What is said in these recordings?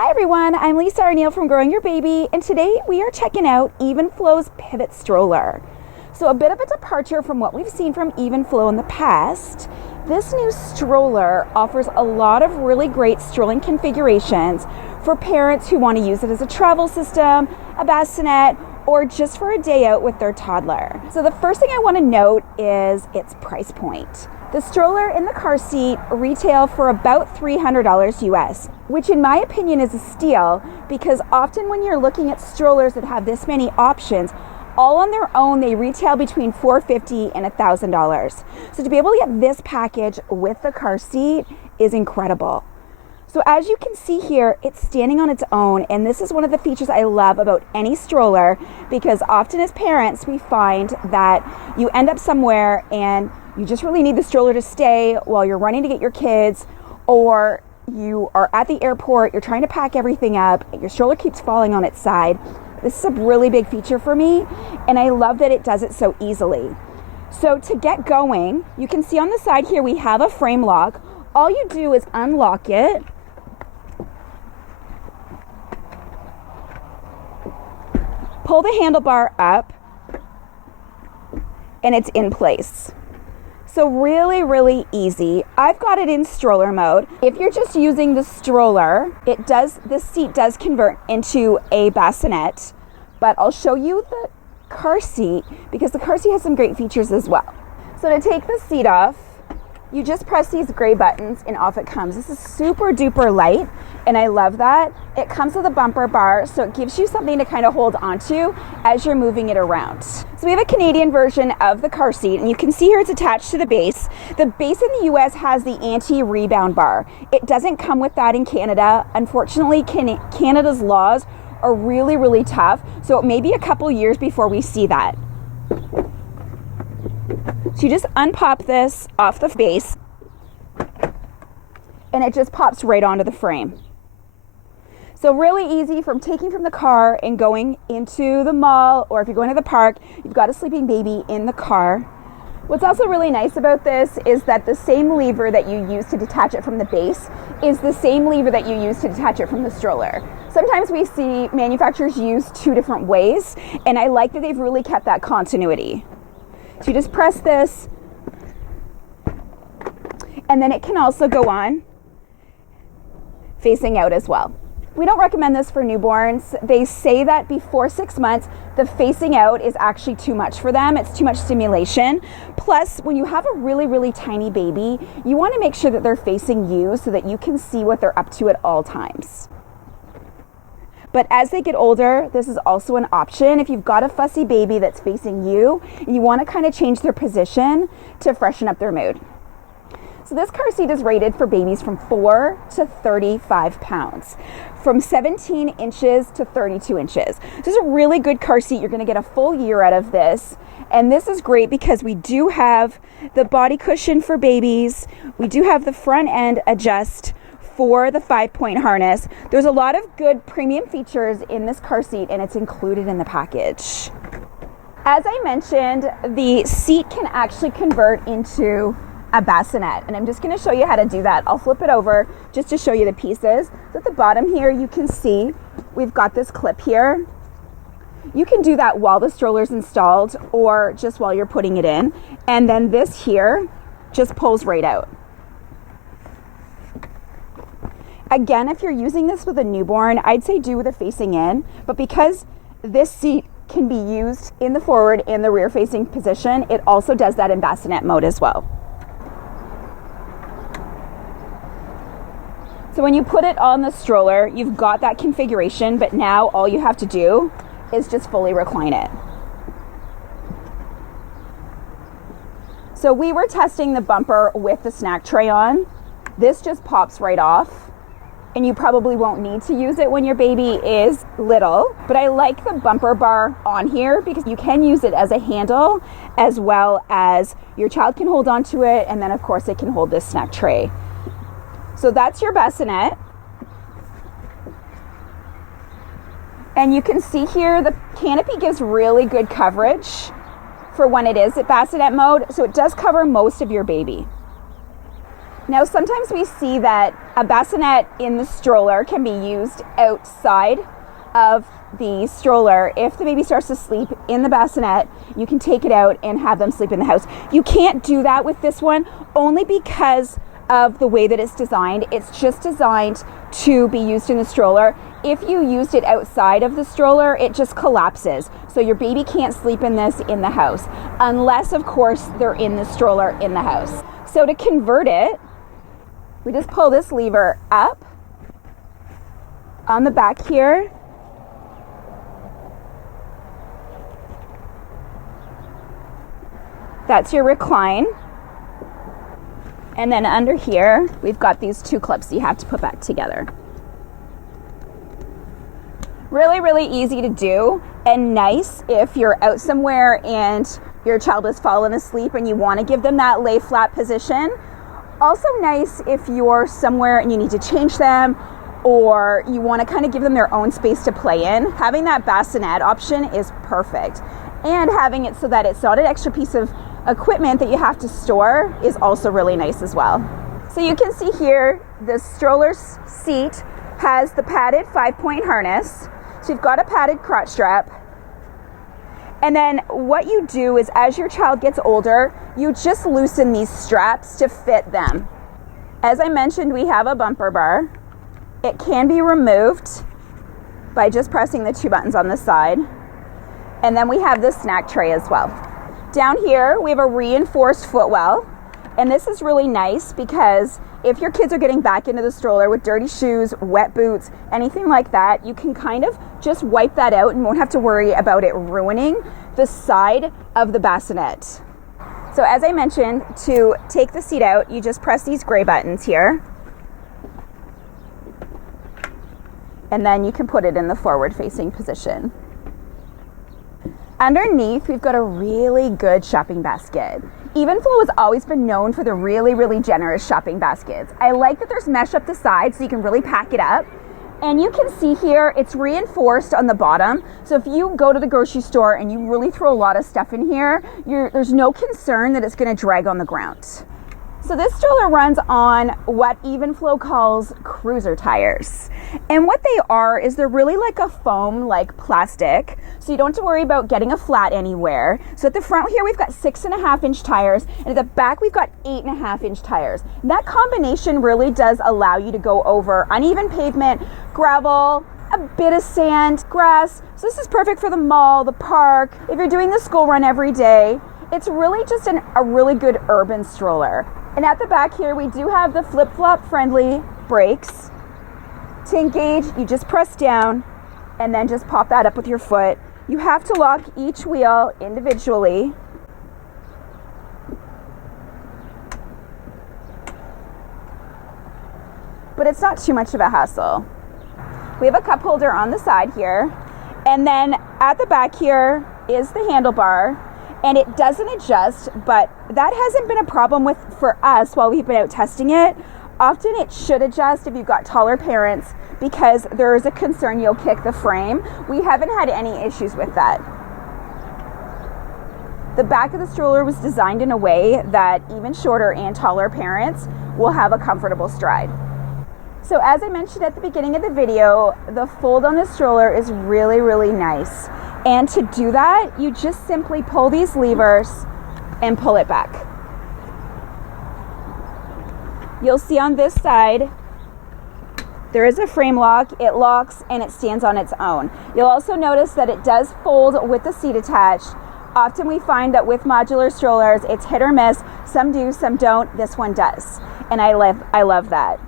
Hi everyone, I'm Lisa Arneal from Growing Your Baby, and today we are checking out Evenflo's Pivot stroller. So a bit of a departure from what we've seen from Evenflo in the past. This new stroller offers a lot of really great strolling configurations for parents who want to use it as a travel system, a bassinet, or just for a day out with their toddler. So the first thing I want to note is its price point. The stroller and the car seat retail for about $300 US, which in my opinion is a steal because often when you're looking at strollers that have this many options, all on their own they retail between $450 and $1,000. So to be able to get this package with the car seat is incredible. So as you can see here, it's standing on its own, and this is one of the features I love about any stroller because often as parents we find that you end up somewhere and you just really need the stroller to stay while you're running to get your kids, or you are at the airport, you're trying to pack everything up, your stroller keeps falling on its side. This is a really big feature for me, and I love that it does it so easily. So to get going, you can see on the side here we have a frame lock. All you do is unlock it, pull the handlebar up, and it's in place. So really easy. I've got it in stroller mode. If you're just using the stroller, this seat does convert into a bassinet, but I'll show you the car seat because the car seat has some great features as well. So to take the seat off, you just press these gray buttons and off it comes. This is super duper light and I love that. It comes with a bumper bar, so it gives you something to kind of hold onto as you're moving it around. So we have a Canadian version of the car seat, and you can see here it's attached to the base. The base in the US has the anti-rebound bar. It doesn't come with that in Canada. Unfortunately, Canada's laws are really tough, so it may be a couple years before we see that. So you just unpop this off the base and it just pops right onto the frame. So really easy from taking from the car and going into the mall, or if you're going to the park, you've got a sleeping baby in the car. What's also really nice about this is that the same lever that you use to detach it from the base is the same lever that you use to detach it from the stroller. Sometimes we see manufacturers use two different ways, and I like that they've really kept that continuity. So you just press this, and then it can also go on facing out as well. We don't recommend this for newborns. They say that before 6 months, the facing out is actually too much for them. It's too much stimulation. Plus, when you have a really tiny baby, you want to make sure that they're facing you so that you can see what they're up to at all times. But as they get older, this is also an option. If you've got a fussy baby that's facing you, and you want to kind of change their position to freshen up their mood. So this car seat is rated for babies from 4 to 35 pounds, from 17 inches to 32 inches. So this is a really good car seat. You're going to get a full year out of this. And this is great because we do have the body cushion for babies. We do have the front end adjust for the 5-point harness. There's a lot of good premium features in this car seat, and it's included in the package. As I mentioned, the seat can actually convert into a bassinet, and I'm just going to show you how to do that. I'll flip it over just to show you the pieces. So at the bottom here, you can see we've got this clip here. You can do that while the stroller's installed or just while you're putting it in. And then this here just pulls right out. Again, if you're using this with a newborn, I'd say do with it facing in, but because this seat can be used in the forward and the rear facing position, it also does that in bassinet mode as well. So when you put it on the stroller, you've got that configuration, but now all you have to do is just fully recline it. So we were testing the bumper with the snack tray on. This just pops right off, and you probably won't need to use it when your baby is little, but I like the bumper bar on here because you can use it as a handle as well as your child can hold on to it, and then of course it can hold this snack tray. So that's your bassinet. And you can see here the canopy gives really good coverage for when it is at bassinet mode, so it does cover most of your baby. Now, sometimes we see that a bassinet in the stroller can be used outside of the stroller. If the baby starts to sleep in the bassinet, you can take it out and have them sleep in the house. You can't do that with this one, only because of the way that it's designed. It's just designed to be used in the stroller. If you used it outside of the stroller, it just collapses. So your baby can't sleep in this in the house, unless of course they're in the stroller in the house. So to convert it, we just pull this lever up on the back here. That's your recline. And then under here, we've got these two clips you have to put back together. Really, really easy to do and nice if you're out somewhere and your child has fallen asleep and you want to give them that lay flat position. Also nice if you're somewhere and you need to change them, or you want to kind of give them their own space to play in. Having that bassinet option is perfect. And having it so that it's not an extra piece of equipment that you have to store is also really nice as well. So you can see here, the stroller seat has the padded 5-point harness. So you've got a padded crotch strap. And then what you do is, as your child gets older, you just loosen these straps to fit them. As I mentioned, we have a bumper bar. It can be removed by just pressing the two buttons on the side. And then we have the snack tray as well. Down here, we have a reinforced footwell. And this is really nice because if your kids are getting back into the stroller with dirty shoes, wet boots, anything like that, you can kind of just wipe that out and won't have to worry about it ruining the side of the bassinet. So as I mentioned, to take the seat out, you just press these gray buttons here. And then you can put it in the forward-facing position. Underneath, we've got a really good shopping basket. Evenflo has always been known for the really, really generous shopping baskets. I like that there's mesh up the side so you can really pack it up. And you can see here, it's reinforced on the bottom. So if you go to the grocery store and you really throw a lot of stuff in here, there's no concern that it's gonna drag on the ground. So this stroller runs on what Evenflo calls cruiser tires. And what they are is they're really like a foam, like plastic. So you don't have to worry about getting a flat anywhere. So at the front here, we've got 6.5-inch tires. And at the back, we've got 8.5-inch tires. And that combination really does allow you to go over uneven pavement, gravel, a bit of sand, grass. So this is perfect for the mall, the park. If you're doing the school run every day, it's really just a really good urban stroller. And at the back here, we do have the flip-flop friendly brakes. To engage, you just press down and then just pop that up with your foot. You have to lock each wheel individually. But it's not too much of a hassle. We have a cup holder on the side here. And then at the back here is the handlebar. And it doesn't adjust, but that hasn't been a problem for us while we've been out testing it. Often it should adjust if you've got taller parents, because there is a concern you'll kick the frame. We haven't had any issues with that. The back of the stroller was designed in a way that even shorter and taller parents will have a comfortable stride. So as I mentioned at the beginning of the video, the fold on this stroller is really, really nice. And to do that, you just simply pull these levers and pull it back. You'll see on this side, there is a frame lock. It locks and it stands on its own. You'll also notice that it does fold with the seat attached. Often we find that with modular strollers, it's hit or miss. Some do, some don't. This one does. And I love that.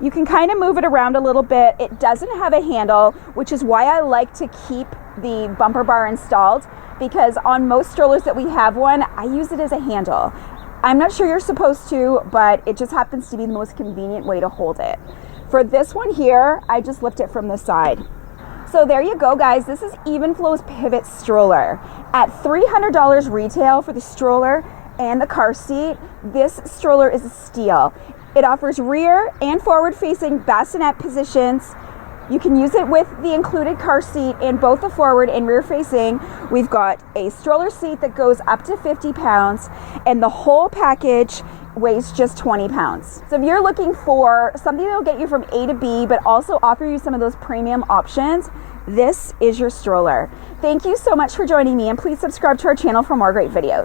You can kind of move it around a little bit. It doesn't have a handle, which is why I like to keep the bumper bar installed, because on most strollers that we have one, I use it as a handle. I'm not sure you're supposed to, but it just happens to be the most convenient way to hold it. For this one here, I just lift it from the side. So there you go, guys. This is Evenflo's Pivot stroller. At $300 retail for the stroller and the car seat, this stroller is a steal. It offers rear and forward-facing bassinet positions. You can use it with the included car seat in both the forward and rear facing. We've got a stroller seat that goes up to 50 pounds, and the whole package weighs just 20 pounds. So if you're looking for something that will get you from A to B, but also offer you some of those premium options, this is your stroller. Thank you so much for joining me, and please subscribe to our channel for more great videos.